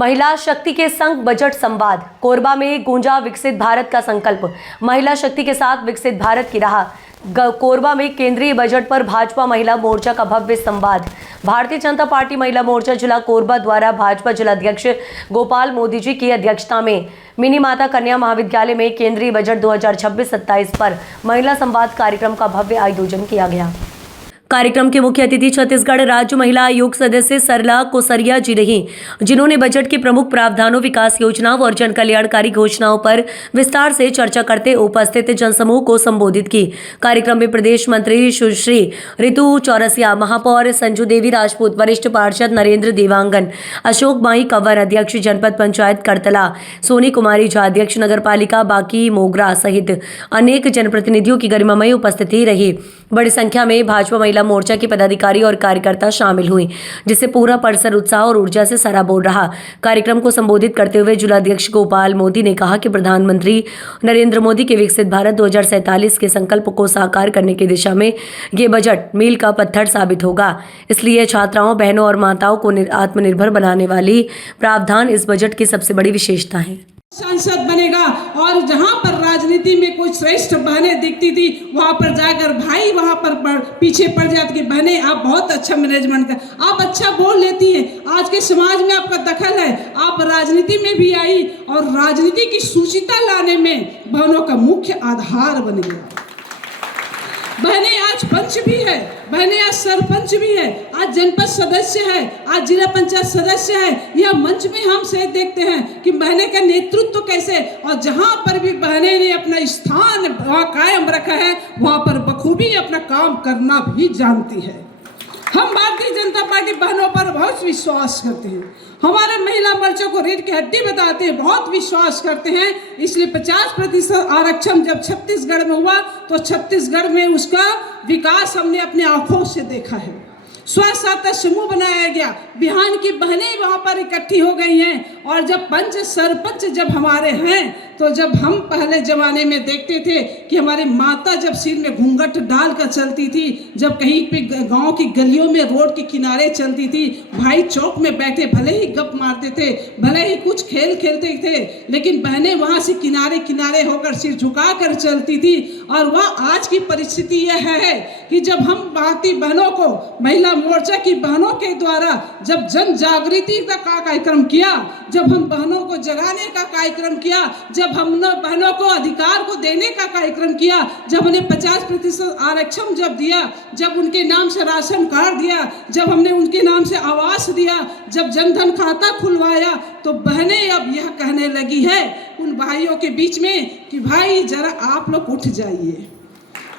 महिला शक्ति के संग बजट संवाद। कोरबा में गूंजा विकसित भारत का संकल्प। महिला शक्ति के साथ विकसित भारत की राह। कोरबा में केंद्रीय बजट पर भाजपा महिला मोर्चा का भव्य संवाद। भारतीय जनता पार्टी महिला मोर्चा जिला कोरबा द्वारा भाजपा जिलाध्यक्ष गोपाल मोदी जी की अध्यक्षता में मिनी माता कन्या महाविद्यालय में केंद्रीय बजट 2026-27 पर महिला संवाद कार्यक्रम का भव्य आयोजन किया गया। कार्यक्रम के मुख्य अतिथि छत्तीसगढ़ राज्य महिला आयोग सदस्य सरला कोसरिया जी रही, जिन्होंने बजट के प्रमुख प्रावधानों, विकास योजनाओं और जन कल्याणकारी घोषणाओं पर विस्तार से चर्चा करते उपस्थित जनसमूह को संबोधित की। कार्यक्रम में प्रदेश मंत्री सुश्री ऋतु चौरसिया, महापौर संजू देवी राजपूत, वरिष्ठ पार्षद नरेंद्र देवांगन, अशोक माई कंवर, अध्यक्ष जनपद पंचायत करतला, सोनी कुमारी झा, अध्यक्ष नगर पालिका बाकी मोगरा सहित अनेक जनप्रतिनिधियों की गरिमामयी उपस्थिति रही। बड़ी संख्या में भाजपा महिला मोर्चा के पदाधिकारी और कार्यकर्ता शामिल हुए, जिससे पूरा परिसर उत्साह और ऊर्जा से सराबोर रहा। कार्यक्रम को संबोधित करते हुए जिलाध्यक्ष गोपाल मोदी ने कहा कि प्रधानमंत्री नरेंद्र मोदी के विकसित भारत 2047 के संकल्प को साकार करने की दिशा में ये बजट मील का पत्थर साबित होगा। इसलिए छात्राओं, बहनों और माताओं को आत्मनिर्भर बनाने वाली प्रावधान इस बजट की सबसे बड़ी विशेषता है। सांसद बनेगा और जहां पर राजनीति में कोई श्रेष्ठ बहनें दिखती थी, वहां पर जाकर भाई वहां पर पीछे पड़ जाते कि बहनें आप बहुत अच्छा मैनेजमेंट कर, आप अच्छा बोल लेती हैं, आज के समाज में आपका दखल है, आप राजनीति में भी आई और राजनीति की सूचिता लाने में बहनों का मुख्य आधार बन गया। बहनें आज पंच भी है, बहनें आज सरपंच भी है, आज जनपद सदस्य है, आज जिला पंचायत सदस्य है। यह मंच में हम से देखते हैं कि बहनें का नेतृत्व कैसे, और जहां पर भी बहनें ने अपना स्थान वहां कायम रखा है, वहां पर बखूबी अपना काम करना भी जानती है। हम भारतीय जनता पार्टी बहनों पर बहुत विश्वास करते हैं, हमारे महिला मोर्चा को रीढ़ की हड्डी बताते हैं, बहुत विश्वास करते हैं। इसलिए 50% आरक्षण जब छत्तीसगढ़ में हुआ तो छत्तीसगढ़ में उसका विकास हमने अपने आंखों से देखा है। स्व सहायता समूह बनाया गया, बिहान की बहनें वहां पर इकट्ठी हो गई हैं। और जब पंच सरपंच जब हमारे हैं, तो जब हम पहले जमाने में देखते थे कि हमारी माता जब सिर में घूंघट डालकर चलती थी, जब कहीं पे गांव की गलियों में रोड के किनारे चलती थी, भाई चौक में बैठे भले ही गप मारते थे, भले ही कुछ खेल खेलते थे, लेकिन बहनें वहां से किनारे किनारे होकर सिर झुकाकर चलती थी। और वह आज की परिस्थिति यह है कि जब हम भारतीय बहनों को, महिला मोर्चा की बहनों के द्वारा जब जन जागृति का कार्यक्रम किया, जब हम बहनों को जगाने का कार्यक्रम किया, जब हमने बहनों को अधिकार को देने का कार्यक्रम किया, जब उन्हें 50% आरक्षण जब दिया, जब उनके नाम से राशन कार्ड दिया, जब हमने उनके नाम से आवास दिया, जब जनधन खाता खुलवाया, तो बहनें अब यह कहने लगी है उन भाइयों के बीच में कि भाई जरा आप लोग उठ जाइए,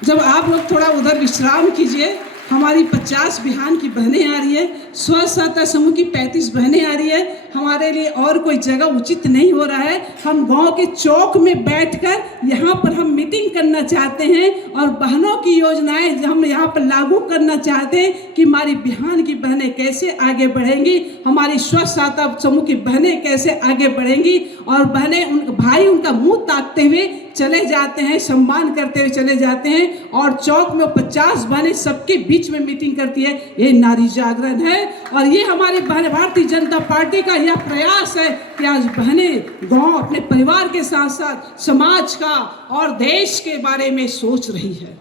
जब आप लोग थोड़ा उधर विश्राम कीजिए। हमारी 50 बिहान की बहनें आ रही है, स्व सहायता समूह की 35 बहनें आ रही है, हमारे लिए और कोई जगह उचित नहीं हो रहा है। हम गांव के चौक में बैठकर यहाँ पर हम मीटिंग करना चाहते हैं और बहनों की योजनाएं हम यहाँ पर लागू करना चाहते हैं कि हमारी बिहान की बहनें कैसे आगे बढ़ेंगी, हमारी स्व सहायता समूह की बहनें कैसे आगे बढ़ेंगी। और बहनें भाई उनका मुँह ताकते हुए चले जाते हैं, सम्मान करते हुए चले जाते हैं, और चौक में 50 बहनें सबके बीच में मीटिंग करती है। ये नारी जागरण है और ये हमारी भारतीय जनता पार्टी का यह प्रयास है कि आज बहनें गांव अपने परिवार के साथ साथ समाज का और देश के बारे में सोच रही है।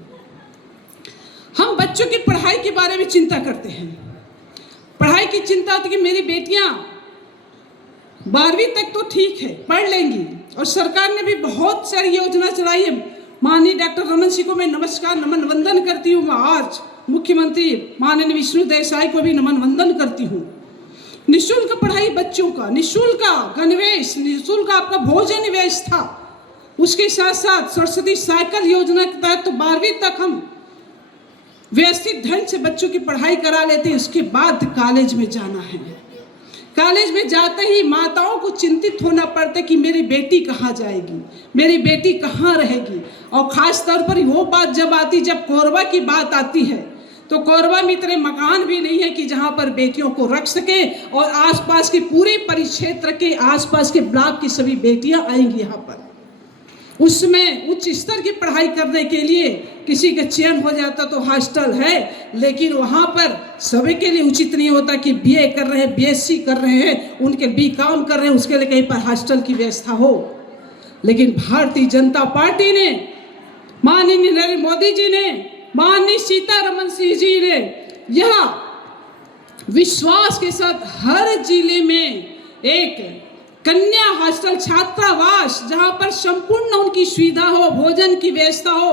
हम बच्चों की पढ़ाई के बारे में चिंता करते हैं, पढ़ाई की चिंता होती है कि मेरी बेटियां 12वीं तक तो ठीक है पढ़ लेंगी, और सरकार ने भी बहुत सारी योजना चलाई है। माननीय डॉक्टर रमन सिंह को मैं नमस्कार नमन वंदन करती हूँ। मैं आज मुख्यमंत्री माननीय विष्णु देसाई को भी नमन वंदन करती हूँ। निःशुल्क पढ़ाई बच्चों का, निःशुल्क गणवेश, निःशुल्क आपका भोजन व्यवस्था, उसके साथ साथ सरस्वती साइकिल योजना के तहत तो 12वीं तक हम व्यवस्थित ढंग से बच्चों की पढ़ाई करा लेते हैं। उसके बाद कॉलेज में जाना है, कॉलेज में जाते ही माताओं को चिंतित होना पड़ता है कि मेरी बेटी कहाँ जाएगी, मेरी बेटी कहाँ रहेगी। और ख़ास तौर पर वो बात जब आती, जब कोरबा की बात आती है, तो कोरबा में इतने मकान भी नहीं है कि जहाँ पर बेटियों को रख सके, और आसपास के पूरे परिक्षेत्र के आसपास के ब्लॉक की सभी बेटियाँ आएंगी यहाँ पर। उसमें उच्च स्तर की पढ़ाई करने के लिए किसी का चयन हो जाता तो हॉस्टल है, लेकिन वहाँ पर सभी के लिए उचित नहीं होता कि बीए कर रहे हैं, बीएससी कर रहे हैं, उनके बीकॉम कर रहे हैं, उसके लिए कहीं पर हॉस्टल की व्यवस्था हो। लेकिन भारतीय जनता पार्टी ने, माननीय नरेंद्र मोदी जी ने, माननीय सीतारमन सिंह जी ने यह विश्वास के साथ हर जिले में एक कन्या हॉस्टल, छात्रावास, जहां पर संपूर्ण उनकी सुविधा हो, भोजन की व्यवस्था हो,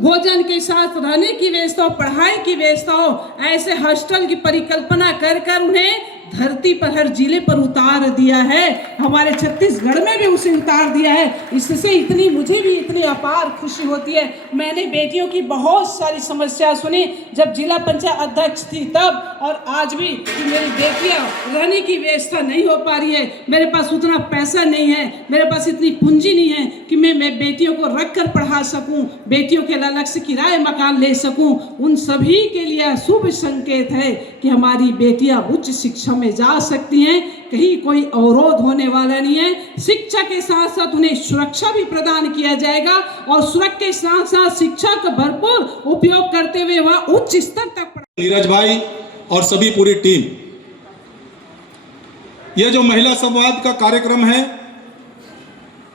भोजन के साथ रहने की व्यवस्था हो, पढ़ाई की व्यवस्था हो, ऐसे हॉस्टल की परिकल्पना कर उन्हें धरती पर हर जिले पर उतार दिया है। हमारे छत्तीसगढ़ में भी उसे उतार दिया है। इससे मुझे भी इतनी अपार खुशी होती है। मैंने बेटियों की बहुत सारी समस्या सुनी जब जिला पंचायत अध्यक्ष थी तब, और आज भी कि मेरी बेटियां रहने की व्यवस्था नहीं हो पा रही है, मेरे पास उतना पैसा नहीं है, मेरे पास इतनी पूंजी नहीं है कि मैं बेटियों को रख कर पढ़ा सकूं, बेटियों के लिए अलग से किराए मकान ले सकूं। उन सभी के लिए शुभ संकेत है कि हमारी बेटियां उच्च शिक्षा में जा सकती हैं, कहीं कोई अवरोध होने वाला नहीं है। शिक्षा के साथ साथ उन्हें सुरक्षा भी प्रदान किया जाएगा, और सुरक्षा के साथ साथ शिक्षा का भरपूर उपयोग करते हुए वह उच्च स्तर तक। नीरज भाई और सभी पूरी टीम, यह जो महिला संवाद का कार्यक्रम है,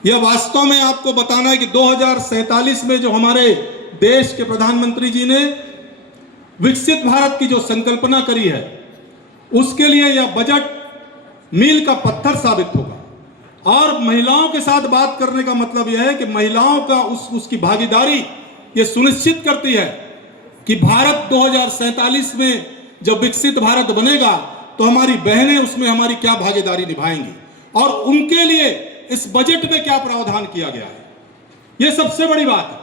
यह वास्तव में आपको बताना है कि 2047 में जो हमारे देश के प्रधानमंत्री जी ने विकसित भारत की जो संकल्पना करी है, उसके लिए यह बजट मील का पत्थर साबित होगा। और महिलाओं के साथ बात करने का मतलब यह है कि महिलाओं का उसकी भागीदारी यह सुनिश्चित करती है कि भारत 2047 में जब विकसित भारत बनेगा तो हमारी बहनें उसमें हमारी क्या भागीदारी निभाएंगी, और उनके लिए इस बजट में क्या प्रावधान किया गया है, यह सबसे बड़ी बात है।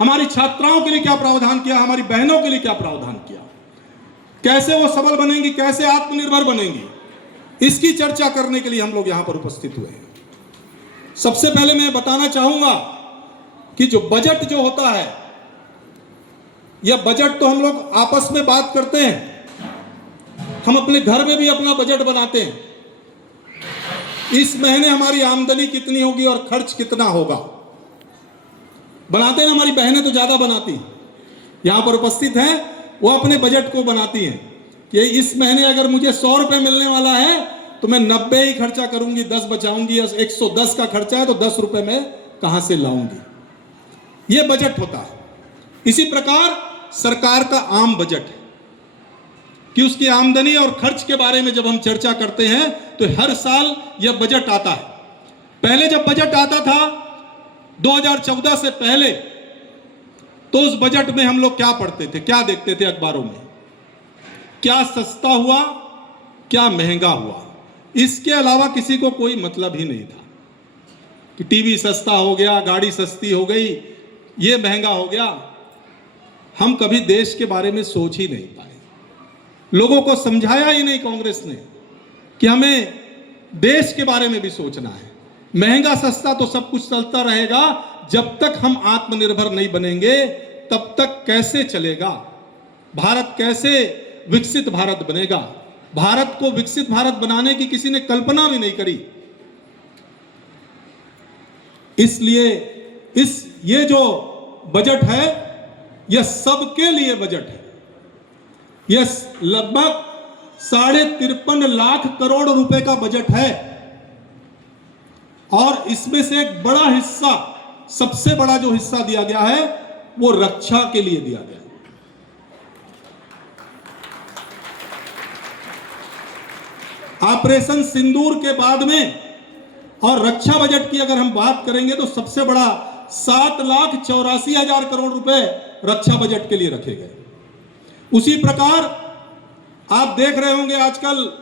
हमारी छात्राओं के लिए क्या प्रावधान किया, हमारी बहनों के लिए क्या प्रावधान किया, कैसे वो सबल बनेंगी, कैसे आत्मनिर्भर बनेंगी, इसकी चर्चा करने के लिए हम लोग यहां पर उपस्थित हुए हैं। सबसे पहले मैं बताना चाहूंगा कि जो बजट जो होता है, यह बजट तो हम लोग आपस में बात करते हैं, हम अपने घर में भी अपना बजट बनाते हैं। इस महीने हमारी आमदनी कितनी होगी और खर्च कितना होगा, बनाते हैं। हमारी बहनें तो ज्यादा बनाती हैं, यहां पर उपस्थित हैं, वो अपने बजट को बनाती हैं कि इस महीने अगर मुझे 100 रुपए मिलने वाला है तो मैं 90 ही खर्चा करूंगी, 10 बचाऊंगी, 110 का खर्चा है तो 10 रुपए मैं कहां से लाऊंगी। यह बजट होता है। इसी प्रकार सरकार का आम बजट है कि उसकी आमदनी और खर्च के बारे में जब हम चर्चा करते हैं तो हर साल यह बजट आता है। पहले जब बजट आता था 2014 से पहले, तो उस बजट में हम लोग क्या पढ़ते थे, क्या देखते थे अखबारों में, क्या सस्ता हुआ, क्या महंगा हुआ, इसके अलावा किसी को कोई मतलब ही नहीं था कि टीवी सस्ता हो गया, गाड़ी सस्ती हो गई, ये महंगा हो गया। हम कभी देश के बारे में सोच ही नहीं पाए, लोगों को समझाया ही नहीं कांग्रेस ने कि हमें देश के बारे में भी सोचना है। महंगा सस्ता तो सब कुछ चलता रहेगा, जब तक हम आत्मनिर्भर नहीं बनेंगे तब तक कैसे चलेगा भारत, कैसे विकसित भारत बनेगा। भारत को विकसित भारत बनाने की किसी ने कल्पना भी नहीं करी। इसलिए ये जो बजट है यह सबके लिए बजट है। यह लगभग 53.5 लाख करोड़ रुपए का बजट है, और इसमें से एक बड़ा हिस्सा, सबसे बड़ा जो हिस्सा दिया गया है वो रक्षा के लिए दिया गया। ऑपरेशन सिंदूर के बाद में और रक्षा बजट की अगर हम बात करेंगे तो सबसे बड़ा 7,84,000 करोड़ रुपए रक्षा बजट के लिए रखे गए। उसी प्रकार आप देख रहे होंगे आजकल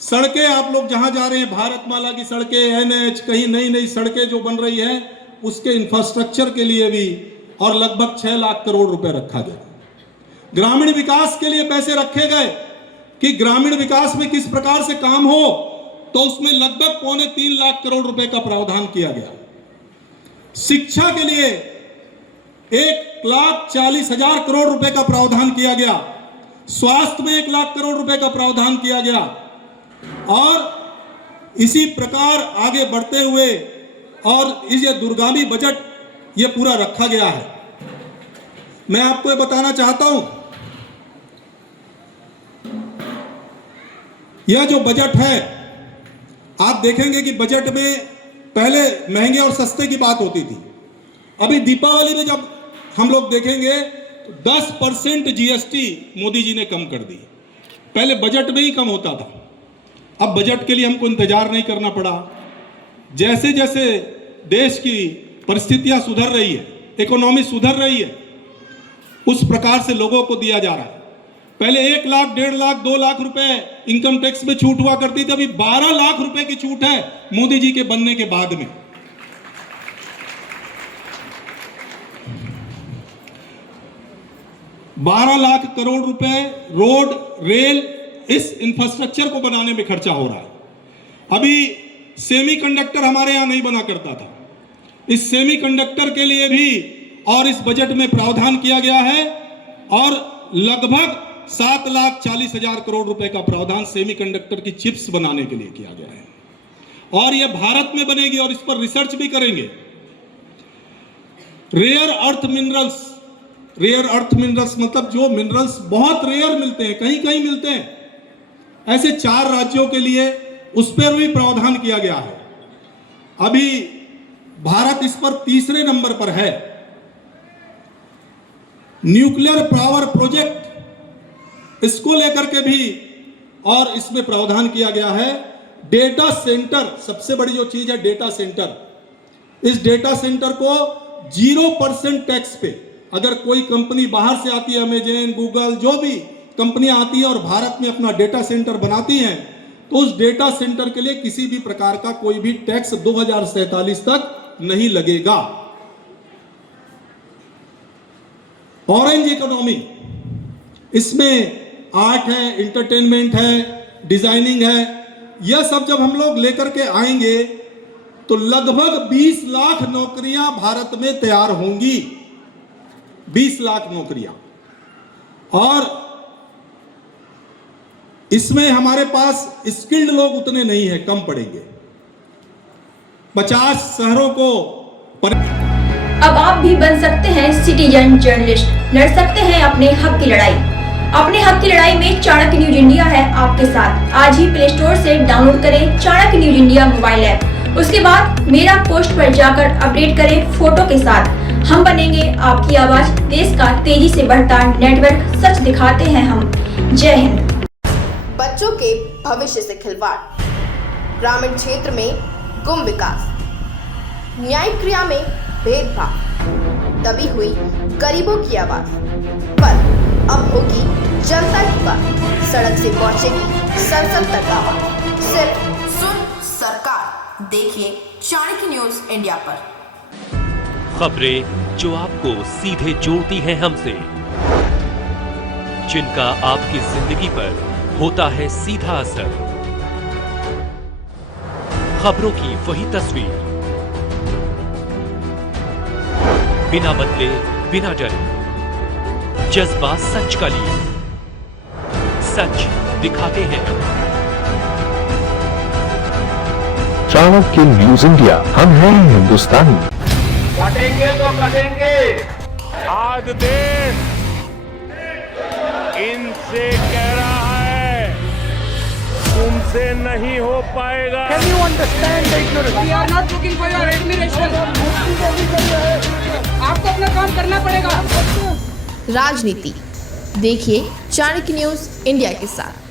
सड़कें, आप लोग जहां जा रहे हैं, भारतमाला की सड़कें, एनएच, कहीं नई नई सड़कें जो बन रही हैं, उसके इंफ्रास्ट्रक्चर के लिए भी और लगभग 6 लाख करोड़ रुपए रखा गया। ग्रामीण विकास के लिए पैसे रखे गए कि ग्रामीण विकास में किस प्रकार से काम हो, तो उसमें लगभग 2.25 लाख करोड़ रुपए का प्रावधान किया गया। शिक्षा के लिए 1,40,000 करोड़ रुपए का प्रावधान किया गया। स्वास्थ्य में 1 लाख करोड़ रुपए का प्रावधान किया गया। और इसी प्रकार आगे बढ़ते हुए और इस दूरगामी बजट ये पूरा रखा गया है। मैं आपको ये बताना चाहता हूं, यह जो बजट है, आप देखेंगे कि बजट में पहले महंगे और सस्ते की बात होती थी। अभी दीपावली में जब हम लोग देखेंगे तो 10% जीएसटी मोदी जी ने कम कर दी। पहले बजट में ही कम होता था, अब बजट के लिए हमको इंतजार नहीं करना पड़ा। जैसे जैसे देश की परिस्थितियां सुधर रही है, इकोनॉमी सुधर रही है, उस प्रकार से लोगों को दिया जा रहा है। पहले 1 लाख, 1.5 लाख, 2 लाख रुपए इनकम टैक्स में छूट हुआ करती थी, अभी 12 लाख रुपए की छूट है मोदी जी के बनने के बाद में। ₹12 लाख करोड़ रुपए रोड, रेल, इस इंफ्रास्ट्रक्चर को बनाने में खर्चा हो रहा है। अभी सेमीकंडक्टर हमारे यहां नहीं बना करता था, इस सेमीकंडक्टर के लिए भी और इस बजट में प्रावधान किया गया है और लगभग 7,40,000 करोड़ रुपए का प्रावधान सेमीकंडक्टर की चिप्स बनाने के लिए किया गया है और यह भारत में बनेगी और इस पर रिसर्च भी करेंगे। Rare earth minerals, rare earth minerals मतलब जो मिनरल्स बहुत रेयर मिलते हैं, कहीं कहीं मिलते हैं, ऐसे 4 राज्यों के लिए उस पर भी प्रावधान किया गया है। अभी भारत इस पर 3रे नंबर पर है। न्यूक्लियर पावर प्रोजेक्ट, इसको लेकर के भी और इसमें प्रावधान किया गया है। डेटा सेंटर, सबसे बड़ी जो चीज है डेटा सेंटर, इस डेटा सेंटर को 0% टैक्स पे, अगर कोई कंपनी बाहर से आती है, अमेजन, गूगल, जो भी कंपनियां आती हैं और भारत में अपना डेटा सेंटर बनाती हैं, तो उस डेटा सेंटर के लिए किसी भी प्रकार का कोई भी टैक्स 2047 तक नहीं लगेगा। ऑरेंज इकोनॉमी, इसमें आर्ट है, एंटरटेनमेंट है, डिजाइनिंग है, यह सब जब हम लोग लेकर के आएंगे तो लगभग 20 लाख नौकरियां भारत में तैयार होंगी, 20 लाख नौकरियां। और इसमें हमारे पास स्किल्ड लोग उतने नहीं हैं, कम पड़ेंगे। 50 शहरों को अब आप भी बन सकते हैं सिटीजन जर्नलिस्ट, लड़ सकते हैं अपने हक की लड़ाई। अपने हक की लड़ाई में चाणक्य न्यूज इंडिया है आपके साथ। आज ही प्ले स्टोर से डाउनलोड करें Chanakya news India mobile app. उसके बाद मेरा पोस्ट पर जाकर अपडेट करें फोटो के साथ। हम बनेंगे आपकी आवाज, देश का तेजी से बढ़ता नेटवर्क, सच दिखाते हैं हम। जय हिंद। बच्चों के भविष्य से खिलवाड़, ग्रामीण क्षेत्र में गुम विकास, न्यायिक क्रिया में भेदभाव, दबी हुई गरीबों की आवाज, पर अब होगी जनता की बात। सड़क से पहुंचेगी संसद तक आवाज। सिर्फ सुन सरकार, देखिए चाणक्य न्यूज इंडिया पर खबरें जो आपको सीधे जोड़ती हैं हमसे, जिनका आपकी जिंदगी पर होता है सीधा असर। खबरों की वही तस्वीर, बिना बदले, बिना डरे, जज्बा सच का लिए, सच दिखाते हैं। चाणक्य न्यूज इंडिया, हम हैं हिंदुस्तानी। कटेंगे तो कटेंगे। आज देश इनसे कह रहा है तुमसे नहीं हो पाएगा। Can you understand the ignorance? We are not looking for your admiration. आपको अपना काम करना पड़ेगा। राजनीति देखिए चाणक्य न्यूज इंडिया के साथ।